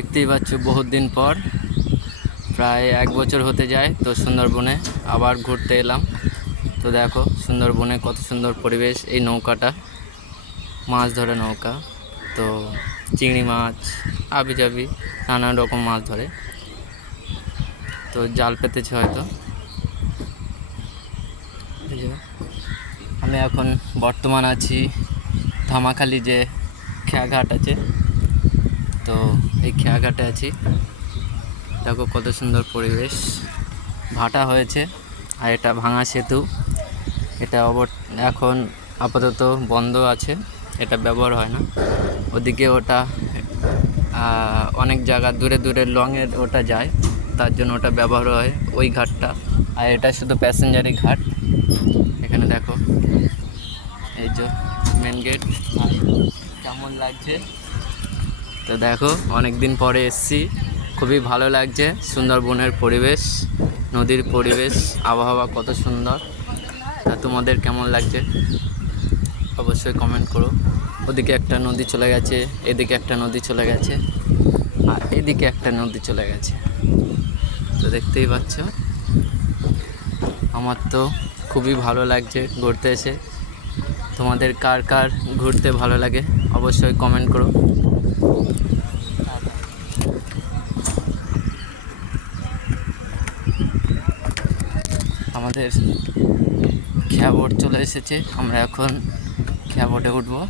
দেখতেই পাচ্ছ বহুত দিন পর প্রায় 1 বছর হতে যায় তো সুন্দরবনে আবার ঘুরতে এলাম। তো দেখো সুন্দরবনে কত সুন্দর পরিবেশ। এই নৌকাটা মাছ ধরে নৌকা, তো চিংড়ি মাছ আবিজাবি নানান রকম মাছ ধরে। তো জাল পেতেছে হয়তো। আমি এখন বর্তমান আছি ধামাখালি যে খেয়াঘাট আছে, তো এই খেয়াঘাটে আছি। দেখো কত সুন্দর পরিবেশ, ভাটা হয়েছে আর এটা ভাঙা সেতু। এটা এখন আপাতত বন্ধ আছে, এটা ব্যবহার হয় না। ওদিকে ওটা অনেক জায়গা দূরে দূরে লংয়ের ওটা যায়, তার জন্য ওটা ব্যবহার হয় ওই ঘাটটা। আর এটা শুধু প্যাসেঞ্জারি ঘাট। এখানে দেখো এই যে মেন গেট। কেমন লাগছে তো দেখো, অনেক দিন পরে এসছি, খুবই ভালো লাগছে। সুন্দরবনের পরিবেশ, নদীর পরিবেশ, আবহাওয়া কত সুন্দর। তা তোমাদের কেমন লাগছে অবশ্যই কমেন্ট করো। ওদিকে একটা নদী চলে গেছে, এদিকে একটা নদী চলে গেছে, আর এদিকে একটা নদী চলে গেছে। তো দেখতেই পাচ্ছ, আমার তো খুবই ভালো লাগছে ঘুরতে এসে। তোমাদের কার কার ঘুরতে ভালো লাগে অবশ্যই কমেন্ট করো। আমাদের খেয়া বোট চলে এসেছে, আমরা এখন খেয়া বোটে উঠবো।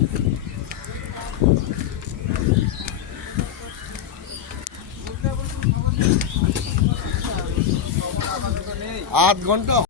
আধ ঘন্টা